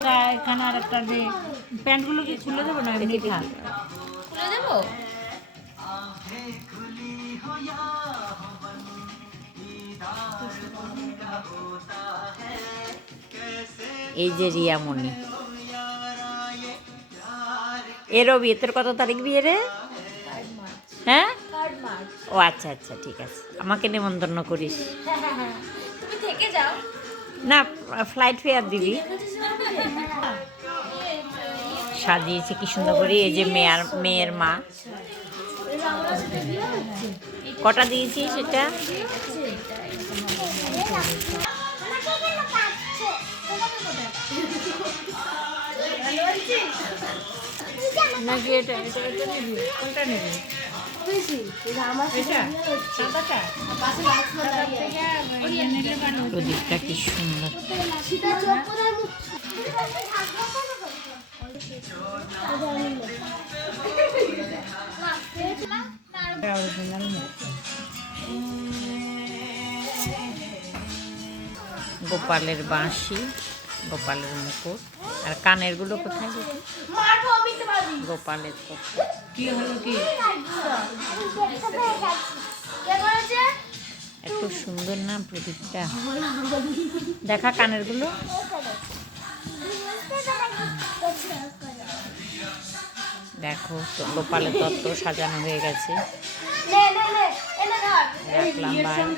এখানে আর একটা দে, প্যান্টগুলো কি খুলে দেবো না এমনি থাক? খুলে দেবো। এই যে রিয়ামণি, এরও বিয়ে, তোর কত তারিখ বিয়ে রে? হ্যাঁ, ও আচ্ছা আচ্ছা, ঠিক আছে, আমাকে নেমন্তন্ন করিস। তুমি থেকে যাও। না, ফ্লাইট ফেয়ার দিবি। সাজিয়েছে কি সুন্দর করে, এই যে মেয়ের মা। কটা দিয়েছি সেটা? নাকি এটা এটা এটা নিবি? কোনটা নিবি? এটা সাদাটা? নিলে ভালো হতো। প্রদীপটা কি সুন্দর। অরিজিনাল গোপালের বাঁশি, গোপালের মুকুট, আর কানেরগুলো কোথায় দেখি? গোপালের কত কি হলো কি? এত সুন্দর না প্রদীপটা। দেখা কানেরগুলো। দেখো তো গোপালের তত্ত্ব সাজানো হয়ে গেছে। রাখলাম, বাই।